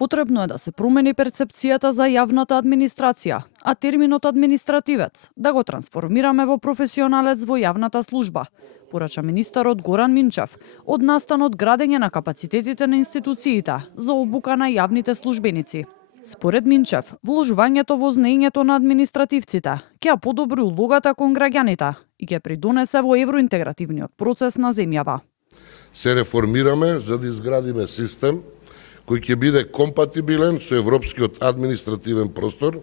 Потребно е да се промени перцепцијата за јавната администрација, а терминот административец да го трансформираме во професионалец во јавната служба, порача министерот Горан Минчев од настанот градење на капацитетите на институциите за обука на јавните службеници. Според Минчев, вложувањето во знаењето на административците ќе подобри улогата кон граѓаните и ќе придонесе во евроинтегративниот процес на земјава. Се реформираме за да изградиме систем кој ќе биде компатибилен со европскиот административен простор,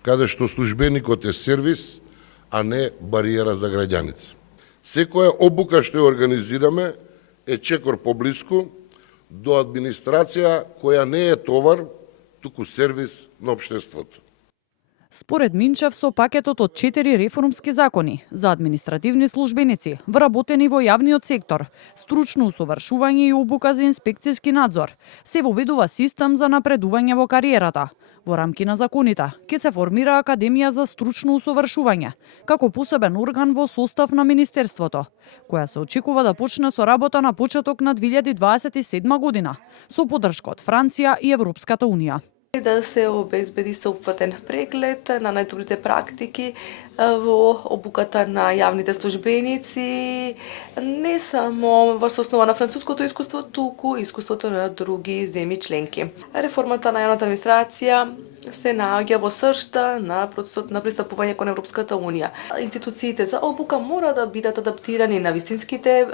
каде што службеникот е сервис, а не бариера за граѓаните. Секоја обука што ја организираме е чекор поблиску до администрација која не е товар, туку сервис на општеството. Според Минчев, со пакетот од 4 реформски закони за административни службеници, вработени во јавниот сектор, стручно усовршување и обука за инспекцијски надзор, се воведува систем за напредување во кариерата. Во рамки на законите ќе се формира Академија за стручно усовршување, како посебен орган во состав на Министерството, која се очекува да почне со работа на почеток на 2027 година, со поддршка од Франција и Европската Унија. Да се обезбеди соопфатен преглед на најдобрите практики во обуката на јавните службеници, не само во основа на француското искуство, туку искуството на други земји членки. Реформата на јавната администрација се наоѓа во сршта на процесот на пристапување кон Европската Унија. Институциите за обука мора да бидат адаптирани на вистинските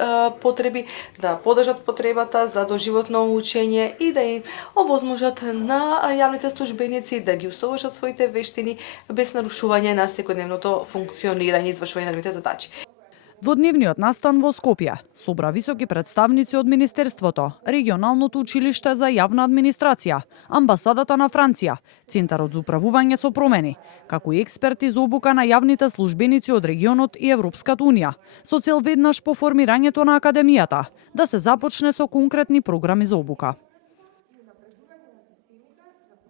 потреби, да подржат потребата за доживотно учење и да им овозможат на јавните службеници да ги усовршат своите вештини без нарушување на секојдневното функционирање и извршување на нивните задачи. Дводневниот настан во Скопје собра високи представници од Министерството, Регионалното училиште за јавна администрација, Амбасадата на Франција, Центарот за управување со промени, како и експерти за обука на јавните службеници од регионот и Европската Унија, со цел веднаш по формирањето на Академијата да се започне со конкретни програми за обука.